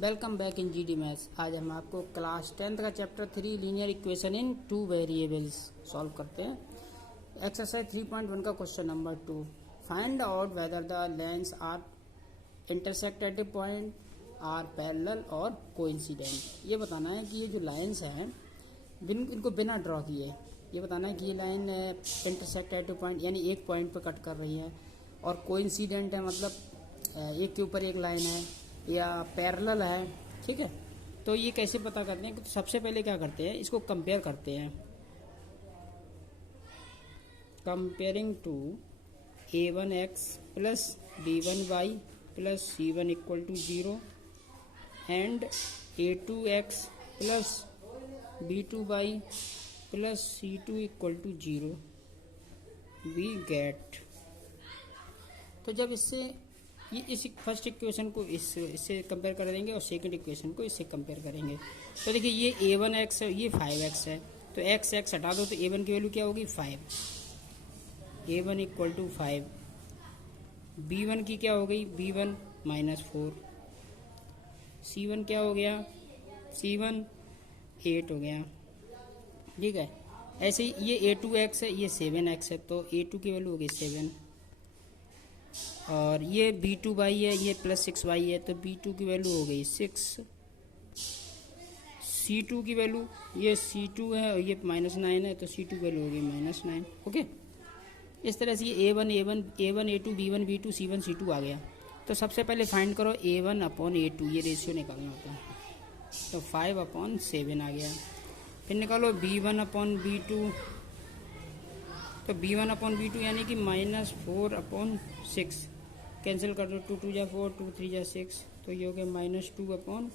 Welcome back in GD maths. आज हम आपको क्लास 10th का chapter 3 linear equation in 2 variables solve करते हैं। एक्सरसाइज 3.1 का question number 2, find out whether the lines are intersect at a point are parallel और coincident. ये बताना है कि ये जो लाइन्स हैं इनको बिना ड्रॉ किए ये बताना है कि ये line intersect at a point यानी एक पॉइंट पर कट कर रही है, और कोइंसिडेंट है मतलब एक के ऊपर एक लाइन है या पैरेलल है। ठीक है, तो ये कैसे पता करते हैं? तो सबसे पहले क्या करते हैं, इसको कंपेयर करते हैं। Comparing to a1x plus b1y plus c1 equal to 0 and a2x plus b2y plus c2 equal to 0 we get. तो जब इससे ये इस फर्स्ट इक्वेशन को इससे कंपेयर कर देंगे और सेकंड इक्वेशन को इससे कंपेयर करेंगे। तो देखिए ये a1x है, ये 5x है, तो x हटा दो तो a1 की वैल्यू क्या होगी 5, a1 इक्वल टू 5। b1 की क्या हो गई b1 -4, c1 क्या हो गया c1 8 हो गया। ठीक है, ऐसे ही ये a2x है, ये 7x है, तो a2 की वैल्यू हो गई 7, और ये b2y है, ये प्लस 6y है, तो b2 की वैल्यू हो गई 6। c2 की वैल्यू, ये c2 है और ये -9 है, तो c2 की वैल्यू हो गई -9। ओके, इस तरह से ये a1 a2 b1 b2 c1 c2 आ गया। तो सबसे पहले फाइंड करो a1 अपॉन a2, ये रेशियो निकालना होता है, तो 5/7 आ गया। फिर निकालो b1 अपॉन b2, तो b1 अपॉन b2 यानी कि -4/6, कैंसिल कर दो, 2 2 जा 4, 2 3 जा 6, तो ये हो गया -2/3।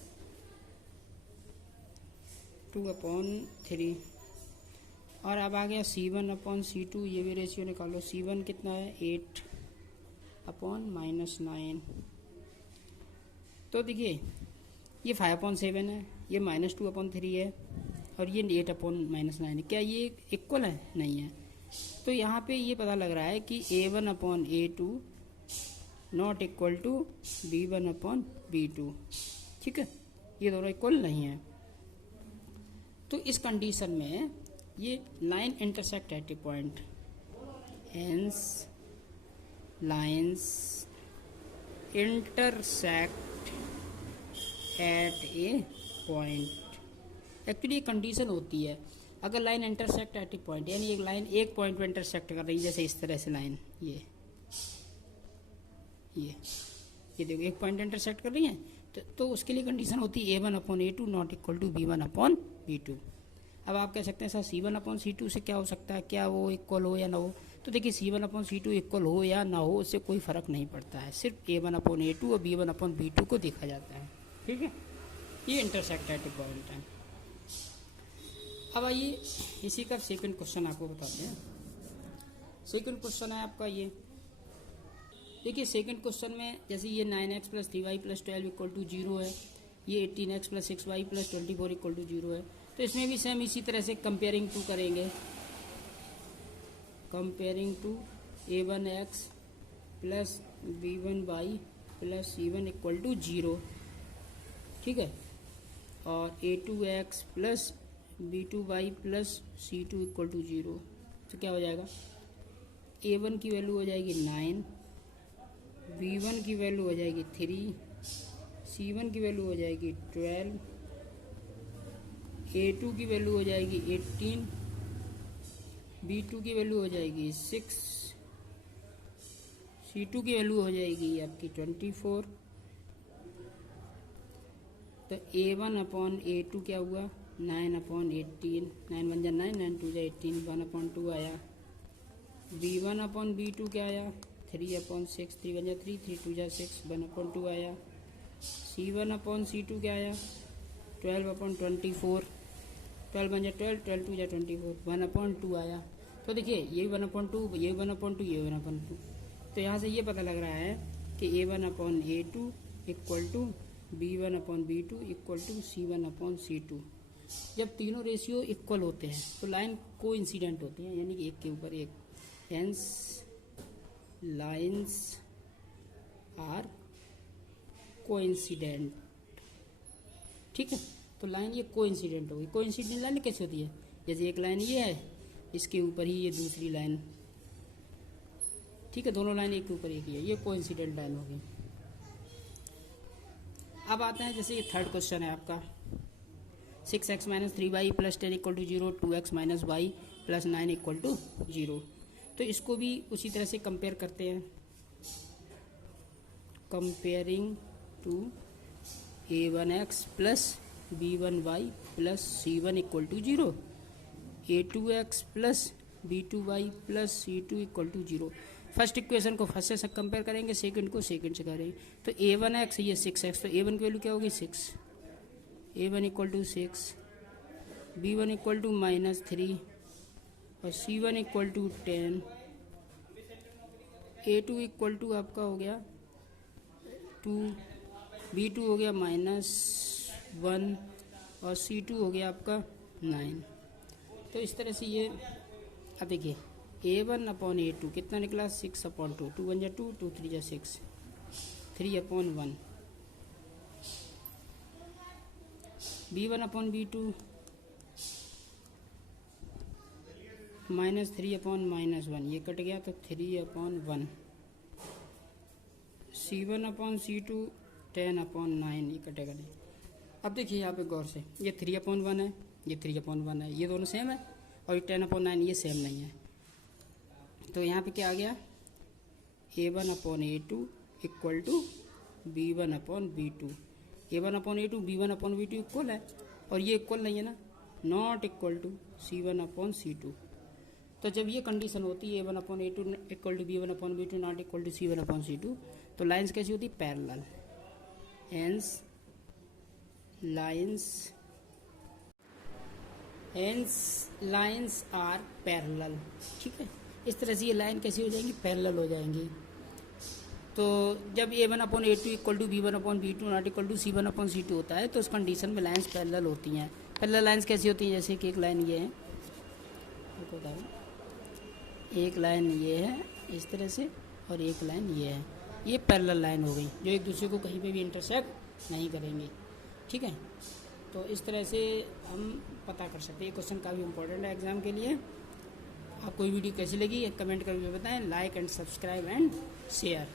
और अब आ गया c1 अपॉन c2, ये भी रेशियो निकालो। c1 कितना है 8/-9। तो देखिए ये 5/7 है, ये -2/3 है, और ये 8/-9 है। क्या ये इक्वल है? नहीं है। तो यहाँ पे ये पता लग रहा है कि a1 upon a2 not equal to b1 upon b2। ठीक है, ये दोनों इक्वल नहीं है। तो इस कंडीशन में ये line intersect at a point, hence lines intersect at a point. Actually condition होती है, अगर line intersect at a point यानी एक लाइन एक पॉइंट पर इंटरसेक्ट कर रही है, जैसे इस तरह से लाइन ये देखो एक पॉइंट इंटरसेक्ट कर रही है, तो उसके लिए कंडीशन होती है a1 upon a2 not equal to b1 upon b2। अब आप कह सकते हैं सर c1 अपॉन c2 से क्या हो सकता है, क्या वो इक्वल हो या ना हो? तो देखिए c1 अपॉन c2 इक्वल हो या ना हो, उससे कोई फ़र्क नहीं पड़ता है, सिर्फ a1 अपॉन a2 और b1 अपॉन b2 को देखा जाता है। ठीक है, ये इंटरसेक्ट एट ए पॉइंट है। अब आइए इसी का सेकंड क्वेश्चन आपको बताते हैं। सेकंड क्वेश्चन है आपका ये, देखिए सेकंड क्वेश्चन में जैसे ये 9x plus 3y plus 12 equal to 0 है, ये 18x plus 6y plus 24 equal to 0 है। तो इसमें भी सेम इसी तरह से कंपेयरिंग टू करेंगे, comparing to a1x plus b1y plus c1 equal to 0। ठीक है, और a2x plus b2y plus c2 equal to 0। तो क्या हो जाएगा, a1 की वैल्यू हो जाएगी 9, b1 की वैल्यू हो जाएगी 3, c1 की वैल्यू हो जाएगी 12, a2 की वैल्यू हो जाएगी 18, b2 की वैल्यू हो जाएगी 6, c2 की वैल्यू हो जाएगी आपकी 24। तो a1 अपॉन a2 क्या हुआ 9/18, 9 1 जा 9, 9 2 जा 18, 1/2 आया। b1 अपॉन b2 क्या आया 3/6, 3 1 जा 3, 3 2 जा 6, 1/2 आया। c1 अपॉन c2 क्या आया 12/24, 12 1 जा 12, 12 2 जा 24, 1/2 आया। तो देखिए ये 1/2, ये 1/2, ये 1/2। तो यहाँ से ये पता लग रहा है कि a1 upon a2 equal to b1 upon b2 equal to c1 upon c2। जब तीनों रेशियो इक्वल होते हैं तो लाइन कोइंसिडेंट होती हैं, यानी कि एक के ऊपर एक, हेंस लाइन्स आर कोइंसिडेंट। ठीक है। तो लाइन ये कोइंसिडेंट होगी। कोइंसिडेंट लाइन कैसे होती है, जैसे एक लाइन ये है, इसके ऊपर ही ये दूसरी लाइन, ठीक है, दोनों लाइन एक के ऊपर एक ही है, ये कोइंसिडेंट लाइन होगी। अब आते हैं जैसे ये थर्ड क्वेश्चन है आपका, 6x - 3y + 10 = 0, 2x - y + 9 = 0। तो इसको भी उसी तरह से कंपेयर करते हैं। Comparing to a1x + b1y + c1 = 0, a2x + b2y + c2 = 0। First equation को फर्स्ट से कंपेयर करेंगे, सेकंड को सेकंड से करेंगे। तो a1x ये 6x, तो a1 की वैल्यू क्या होगी 6, a1 = 6, b1 = -3 और c1 = 10, a2 आपका हो गया 2, b2 हो गया -1 और c2 हो गया आपका 9। तो इस तरह से ये, अब देखिए a1/a2 कितना निकला 6/2, 2 × 2, 2 × 3 = 6, 3/1, b1/b2 -3/-1, ये कट गया तो 3/1, c1/c2 10/9, ये कटेगा नहीं। अब देखिए यहाँ पे गौर से, ये 3/1 है, ये 3/1 है, ये दोनों सेम है, और ये 10/9 ये सेम नहीं है। तो यहाँ पे क्या आ गया, a1/a2 = b1/b2, a1/a2 b1/b2 equal है, और ये इक्वल नहीं है ना, नॉट इक्वल टू c1/c2। तो जब ये कंडीशन होती है a1/a2 = b1/b2 not equal to c1/c2, तो लाइंस कैसी होती, parallel. Hence lines are parallel, ठीक है। इस तरह से ये लाइन कैसी हो जाएंगी, पैरेलल हो जाएंगी। तो जब a1/a2 = b1/b2 not equal to c1/c2 होता है, तो उस कंडीशन में लाइंस पैरेलल होती हैं। पैरेलल लाइंस कैसी होती हैं, जैसे कि एक लाइन ये है, एक लाइन ये है इस तरह से, और एक लाइन ये है, ये पैरेलल लाइन हो गई, जो एक दूसरे को कहीं पे भी इंटरसेक्ट नहीं करेंगे, ठीक है। तो इस तरह से हम पता कर सकते हैं। ये क्वेश्चन काफ़ी इंपॉर्टेंट है एग्जाम के लिए। आपको वीडियो कैसी लगी कमेंट करके बताएं, like and subscribe and share.